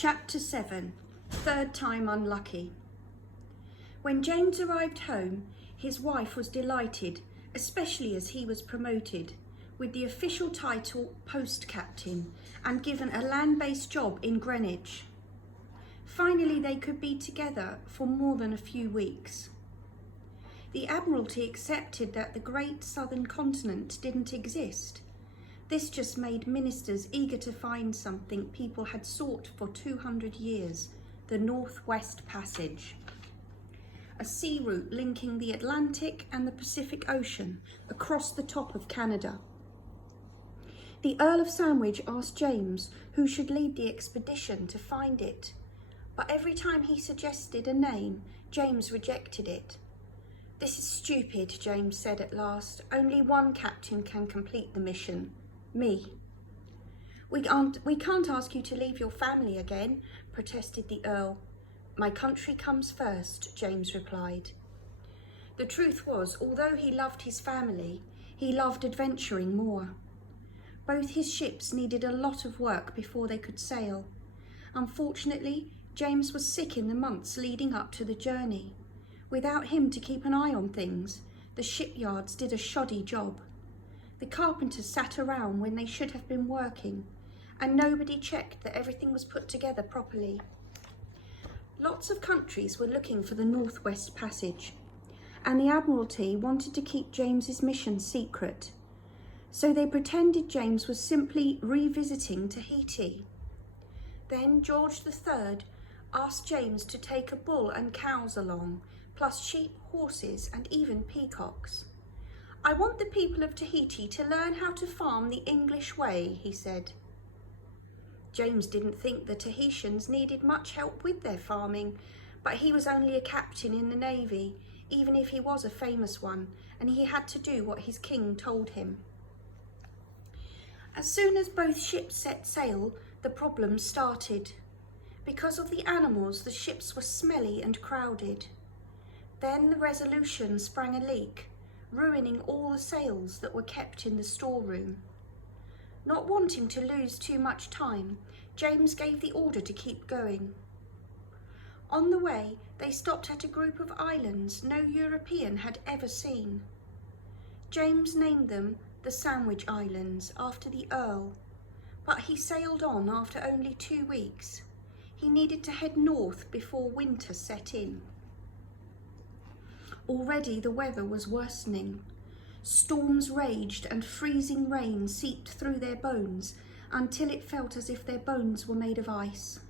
Chapter 7. Third time unlucky. When James arrived home, his wife was delighted, especially as he was promoted, with the official title Post Captain and given a land-based job in Greenwich. Finally, they could be together for more than a few weeks. The Admiralty accepted that the great southern continent didn't exist. This just made ministers eager to find something people had sought for 200 years, the Northwest Passage, a sea route linking the Atlantic and the Pacific Ocean across the top of Canada. The Earl of Sandwich asked James who should lead the expedition to find it, but every time he suggested a name, James rejected it. "This is stupid," James said at last. "Only one captain can complete the mission. Me." We can't ask you to leave your family again," protested the Earl. "My country comes first," James replied. The truth was, although he loved his family, he loved adventuring more. Both his ships needed a lot of work before they could sail. Unfortunately, James was sick in the months leading up to the journey. Without him to keep an eye on things, the shipyards did a shoddy job. The carpenters sat around when they should have been working, and nobody checked that everything was put together properly. Lots of countries were looking for the Northwest Passage, and the Admiralty wanted to keep James's mission secret. So they pretended James was simply revisiting Tahiti. Then George III asked James to take a bull and cows along, plus sheep, horses, and even peacocks. "I want the people of Tahiti to learn how to farm the English way," he said. James didn't think the Tahitians needed much help with their farming, but he was only a captain in the Navy, even if he was a famous one, and he had to do what his king told him. As soon as both ships set sail, the problems started. Because of the animals, the ships were smelly and crowded. Then the Resolution sprang a leak, ruining all the sails that were kept in the storeroom. Not wanting to lose too much time, James gave the order to keep going. On the way, they stopped at a group of islands no European had ever seen. James named them the Sandwich Islands after the Earl, but he sailed on after only 2 weeks. He needed to head north before winter set in. Already the weather was worsening. Storms raged and freezing rain seeped through their bones until it felt as if their bones were made of ice.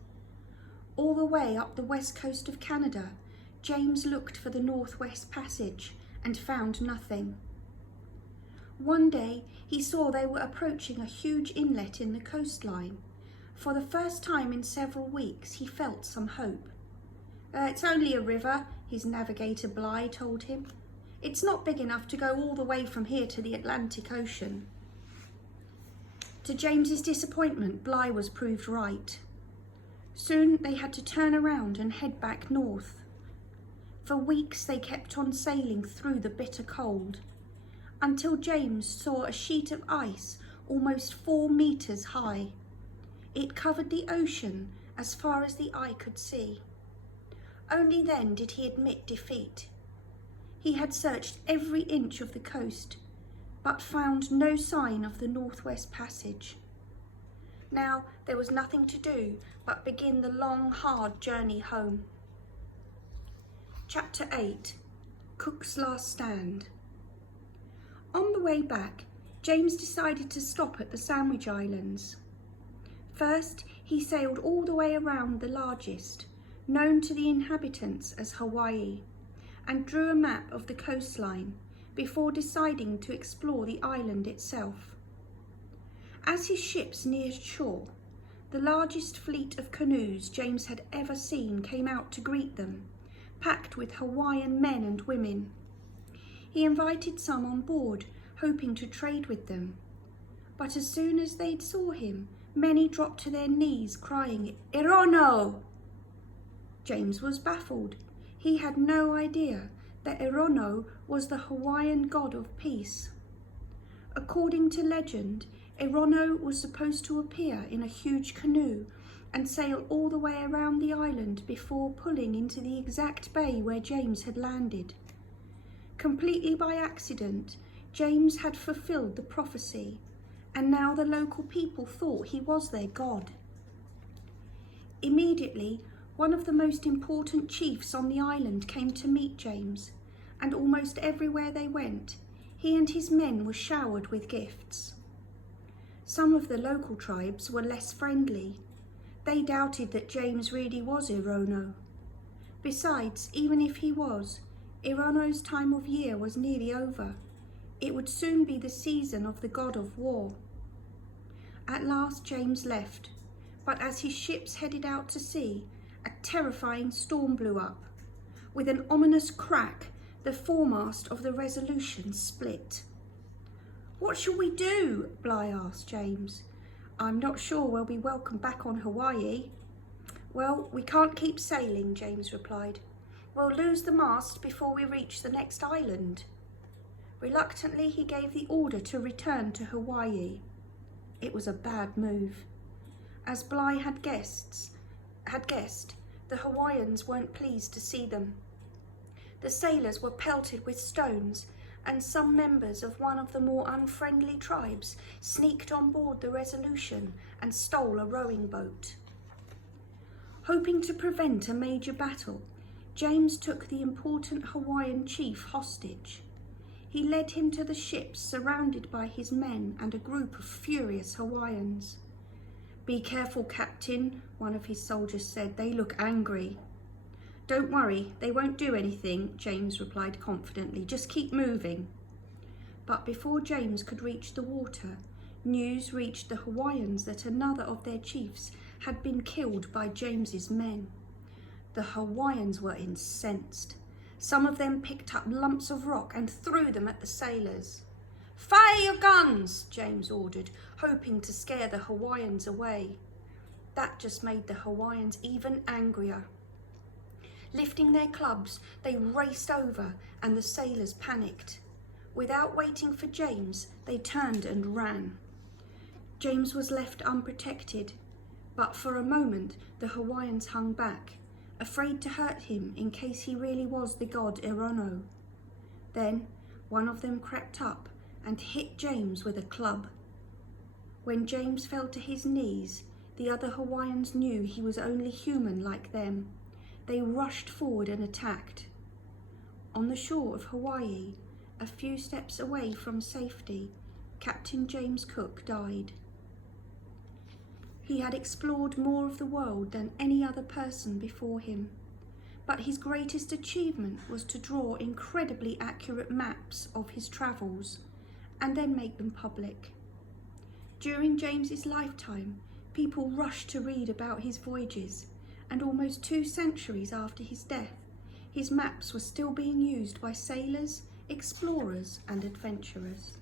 All the way up the west coast of Canada, James looked for the Northwest Passage and found nothing. One day he saw they were approaching a huge inlet in the coastline. For the first time in several weeks, he felt some hope. "It's only a river," his navigator Bligh told him. "It's not big enough to go all the way from here to the Atlantic Ocean." To James's disappointment, Bligh was proved right. Soon they had to turn around and head back north. For weeks they kept on sailing through the bitter cold, until James saw a sheet of ice almost 4 meters high. It covered the ocean as far as the eye could see. Only then did he admit defeat. He had searched every inch of the coast, but found no sign of the Northwest Passage. Now there was nothing to do but begin the long, hard journey home. Chapter 8. Cook's Last Stand. On the way back, James decided to stop at the Sandwich Islands. First, he sailed all the way around the largest, known to the inhabitants as Hawaii, and drew a map of the coastline before deciding to explore the island itself. As his ships neared shore, the largest fleet of canoes James had ever seen came out to greet them, packed with Hawaiian men and women. He invited some on board, hoping to trade with them, but as soon as they saw him, many dropped to their knees crying, "Erono!" James was baffled. He had no idea that Erono was the Hawaiian god of peace. According to legend, Erono was supposed to appear in a huge canoe and sail all the way around the island before pulling into the exact bay where James had landed. Completely by accident, James had fulfilled the prophecy, and now the local people thought he was their god. Immediately, one of the most important chiefs on the island came to meet James, and almost everywhere they went, he and his men were showered with gifts. Some of the local tribes were less friendly. They doubted that James really was Irono. Besides, even if he was, Irono's time of year was nearly over. It would soon be the season of the god of war. At last James left, but as his ships headed out to sea, a terrifying storm blew up. With an ominous crack, the foremast of the Resolution split. "What shall we do?" Bligh asked James. "I'm not sure we'll be welcome back on Hawaii." "Well, we can't keep sailing," James replied. "We'll lose the mast before we reach the next island." Reluctantly, he gave the order to return to Hawaii. It was a bad move. As Bligh had guessed, the Hawaiians weren't pleased to see them. The sailors were pelted with stones, and some members of one of the more unfriendly tribes sneaked on board the Resolution and stole a rowing boat. Hoping to prevent a major battle, James took the important Hawaiian chief hostage. He led him to the ships surrounded by his men and a group of furious Hawaiians. "Be careful, Captain," one of his soldiers said. "They look angry." "Don't worry, they won't do anything," James replied confidently. "Just keep moving." But before James could reach the water, news reached the Hawaiians that another of their chiefs had been killed by James's men. The Hawaiians were incensed. Some of them picked up lumps of rock and threw them at the sailors. "Fire your guns," James ordered, hoping to scare the Hawaiians away. That just made the Hawaiians even angrier. Lifting their clubs, they raced over, and the sailors panicked. Without waiting for James, they turned and ran. James was left unprotected, but for a moment the Hawaiians hung back, afraid to hurt him in case he really was the god Irono. Then one of them crept up and hit James with a club. When James fell to his knees, the other Hawaiians knew he was only human like them. They rushed forward and attacked. On the shore of Hawaii, a few steps away from safety, Captain James Cook died. He had explored more of the world than any other person before him, but his greatest achievement was to draw incredibly accurate maps of his travels and then make them public. During James's lifetime, people rushed to read about his voyages, and almost 2 centuries after his death, his maps were still being used by sailors, explorers and adventurers.